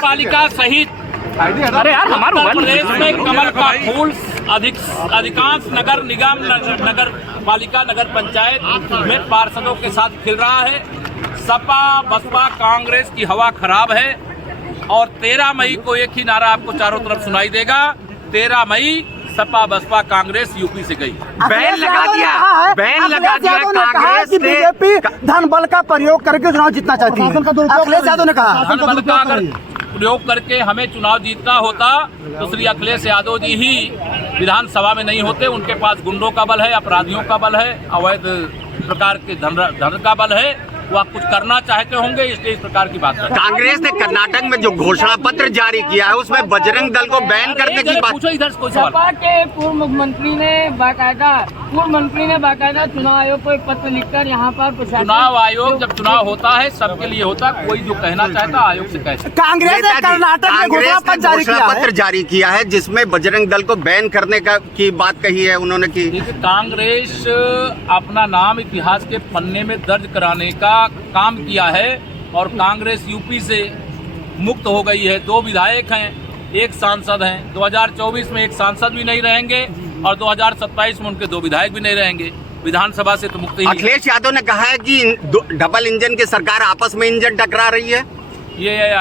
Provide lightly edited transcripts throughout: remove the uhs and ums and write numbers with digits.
पालिका सहित उत्तर प्रदेश में कमल का फूल अधिकांश नगर निगम, नगर पालिका, नगर पंचायत में पार्षदों के साथ खिल रहा है। सपा बसपा कांग्रेस की हवा खराब है और 13 मई को एक ही नारा आपको चारों तरफ सुनाई देगा। 13 मई सपा बसपा कांग्रेस यूपी से गई। बैन लगा दिया कांग्रेस ने। बीजेपी धन बल का प्रयोग करके चुनाव जीतना चाहती है। अखिलेश यादव ने कहा धन बल का अगर प्रयोग करके हमें चुनाव जीतना होता तो श्री अखिलेश यादव जी ही विधानसभा में नहीं होते। उनके पास गुंडों का बल है, अपराधियों का बल है, अवैध प्रकार के धन का बल है। वो आप कुछ करना चाहते होंगे, इसलिए इस प्रकार की बात है। कांग्रेस ने कर्नाटक में जो घोषणा पत्र जारी किया है उसमें बजरंग दल को बैन करने की बात। पूछो इधर कोई सवाल। सपा के पूर्व मुख्यमंत्री ने बाकायदा चुनाव आयोग को एक पत्र लिखकर यहाँ पर चुनाव आयोग जब चुनाव होता है सबके लिए होता, कोई जो कहना चाहता आयोग से कह सकता। कांग्रेस ने कर्नाटक में घोषणा पत्र जारी किया है जिसमें बजरंग दल को बैन करने की बात कही है उन्होंने की। कांग्रेस अपना नाम इतिहास के पन्ने में दर्ज कराने का काम किया है और कांग्रेस यूपी से मुक्त हो गई है। 2 विधायक हैं, 1 सांसद हैं। 2024 में 1 सांसद भी नहीं रहेंगे और 2027 में उनके 2 विधायक भी नहीं रहेंगे। विधानसभा से तो मुक्त ही। अखिलेश यादव ने कहा है कि डबल इंजन की सरकार आपस में इंजन टकरा रही है। ये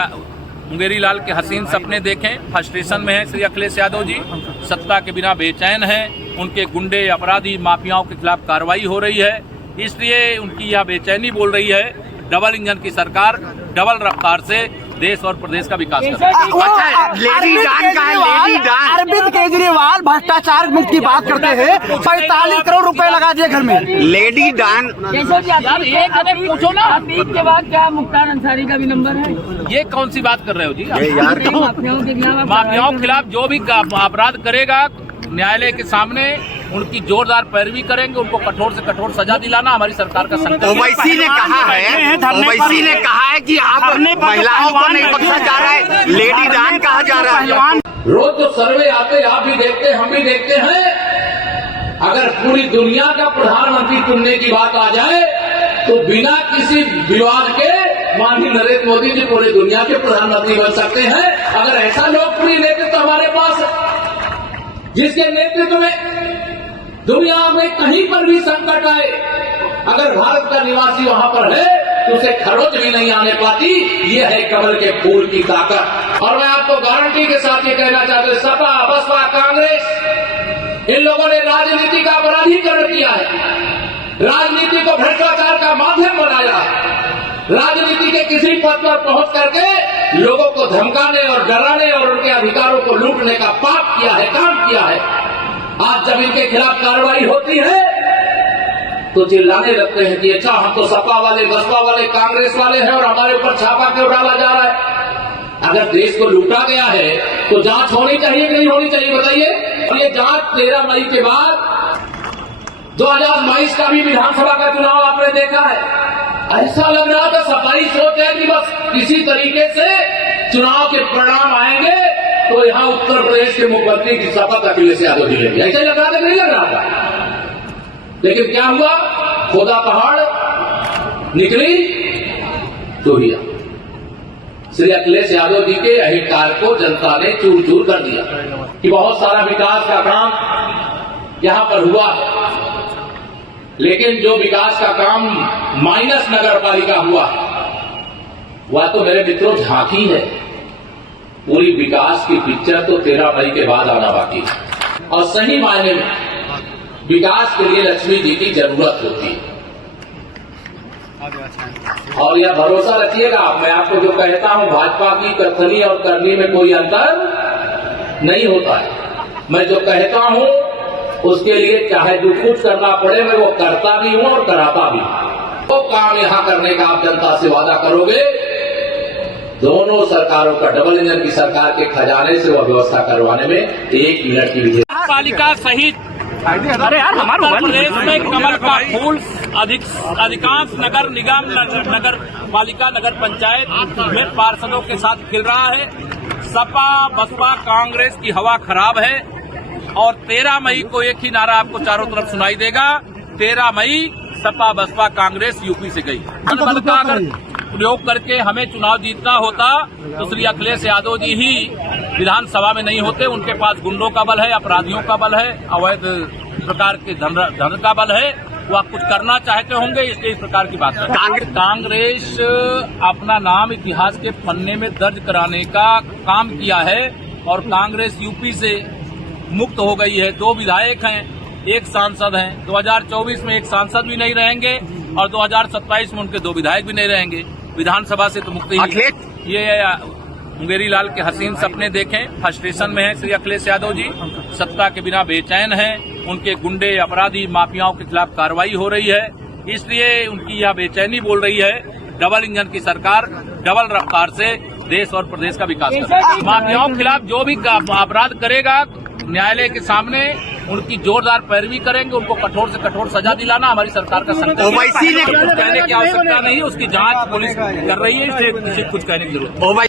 मुंगेरी लाल के हसीन सपने देखें। फ्रस्ट्रेशन में है श्री अखिलेश यादव जी, सत्ता के बिना बेचैन हैं। उनके गुंडे, अपराधी, माफियाओं के खिलाफ कार्रवाई हो रही है, इसलिए उनकी यह बेचैनी बोल रही है। डबल इंजन की सरकार डबल रफ्तार से देश और प्रदेश का विकास कर रही है। अरविंद केजरीवाल भ्रष्टाचार मुक्त की बात करते हैं। 45 करोड़ रुपए लगा दिए घर में। लेडी डान पूछो ना, अतीत के बाद क्या मुख्तार अंसारी का भी नंबर है? ये कौन सी बात कर रहे हो जी? माफियाओं के खिलाफ जो भी अपराध करेगा न्यायालय के सामने उनकी जोरदार पैरवी करेंगे। उनको कठोर से कठोर सजा दिलाना हमारी सरकार का संकल्प है। ओवैसी ने कहा है कि आप महिलाओं को नहीं बख्शा जा रहा है, लेडी डान कहा जा रहा है। रोज जो सर्वे आते आप भी देखते, हम भी देखते हैं। अगर पूरी दुनिया का प्रधानमंत्री चुनने की बात आ जाए तो बिना किसी विवाद के माननीय नरेंद्र मोदी जी पूरी दुनिया के प्रधानमंत्री बन सकते हैं। अगर ऐसा लोकप्रिय नेतृत्व हमारे पास है जिसके नेतृत्व में दुनिया में कहीं पर भी संकट आए, अगर भारत का निवासी वहां पर है तो उसे खरोच भी नहीं आने पाती। ये है कमल के फूल की ताकत। और मैं आपको गारंटी के साथ ये कहना चाहता हूं, सपा बसपा कांग्रेस इन लोगों ने राजनीति का अपराधीकरण किया है, राजनीति को भ्रष्टाचार का माध्यम बनाया है, राजनीति के किसी पद पर पहुंच करके लोगों को धमकाने और डराने और उनके अधिकारों को लूटने का पाप किया है, काम किया है। आज जब इनके खिलाफ कार्रवाई होती है तो चिल्लाने लगते हैं कि अच्छा हम तो सपा वाले, बसपा वाले, कांग्रेस वाले हैं और हमारे ऊपर छापा क्यों डाला जा रहा है। अगर देश को लूटा गया है तो जांच होनी चाहिए कि नहीं होनी चाहिए बताइए। और ये जांच 13 मई के बाद 2022 का भी विधानसभा का चुनाव आपने देखा है। ऐसा लग रहा था सफाई सोच है कि बस किसी तरीके से चुनाव के परिणाम आएंगे तो यहाँ उत्तर प्रदेश के मुख्यमंत्री की शपथ अखिलेश यादव जी लेंगे। ऐसा लग रहा था, नहीं लग रहा था। लेकिन क्या हुआ, खोदा पहाड़ निकली चूहिया। श्री अखिलेश यादव जी के अहंकार को जनता ने चूर चूर कर दिया कि बहुत सारा विकास का काम यहां पर हुआ है, लेकिन जो विकास का काम माइनस नगर पालिका हुआ वह तो मेरे मित्रों झांकी है। पूरी विकास की पिक्चर तो 13 मई के बाद आना बाकी है। और सही मायने में विकास के लिए लक्ष्मी जी की जरूरत होती है। और यह भरोसा रखिएगा, मैं आपको जो कहता हूं, भाजपा की कथनी और करनी में कोई अंतर नहीं होता है। मैं जो कहता हूं उसके लिए चाहे जो कुछ करना पड़े मैं वो करता भी हूं और कराता भी हूं। वो काम यहां करने का आप जनता से वादा करोगे, दोनों सरकारों का डबल इंजन की सरकार के खजाने से वह व्यवस्था करवाने में 1 मिनट की विधि। पालिका सहित उत्तर प्रदेश में कमल का फूल अधिकांश नगर निगम, नगर पालिका, नगर पंचायत में पार्षदों के साथ खिल रहा है। सपा बसपा कांग्रेस की हवा खराब है और 13 मई को एक ही नारा आपको चारों तरफ सुनाई देगा। 13 मई सपा बसपा कांग्रेस यूपी से गई। धन बल का अगर दुष्प्रयोग करके हमें चुनाव जीतना होता तो श्री अखिलेश यादव जी ही विधानसभा में नहीं होते। उनके पास गुंडों का बल है, अपराधियों का बल है, अवैध प्रकार के धन का बल है। वो आप कुछ करना चाहते होंगे, इसलिए इस प्रकार की बात है। कांग्रेस अपना नाम इतिहास के पन्ने में दर्ज कराने का काम किया है और कांग्रेस यूपी से मुक्त हो गई है। 2 विधायक हैं, 1 सांसद हैं। 2024 में 1 सांसद भी नहीं रहेंगे और 2027 में उनके 2 विधायक भी नहीं रहेंगे। विधानसभा से तो मुक्त ही। ये मुंगेरी लाल के हसीन सपने देखें, फ्रस्ट्रेशन में है श्री अखिलेश यादव जी, सत्ता के बिना बेचैन हैं। उनके गुंडे, अपराधी, माफियाओं के खिलाफ कार्रवाई हो रही है, इसलिए उनकी यह बेचैनी बोल रही है। डबल इंजन की सरकार डबल रफ्तार से देश और प्रदेश का विकास करेगी। माफियाओं के खिलाफ जो भी अपराध करेगा, न्यायालय के सामने उनकी जोरदार पैरवी करेंगे। उनको कठोर से कठोर सजा दिलाना हमारी सरकार का संकल्प है। ओवैसी ने कुछ कहने की आवश्यकता नहीं है, उसकी जांच पुलिस कर रही है, इसलिए कुछ कहने की जरूरत नहीं।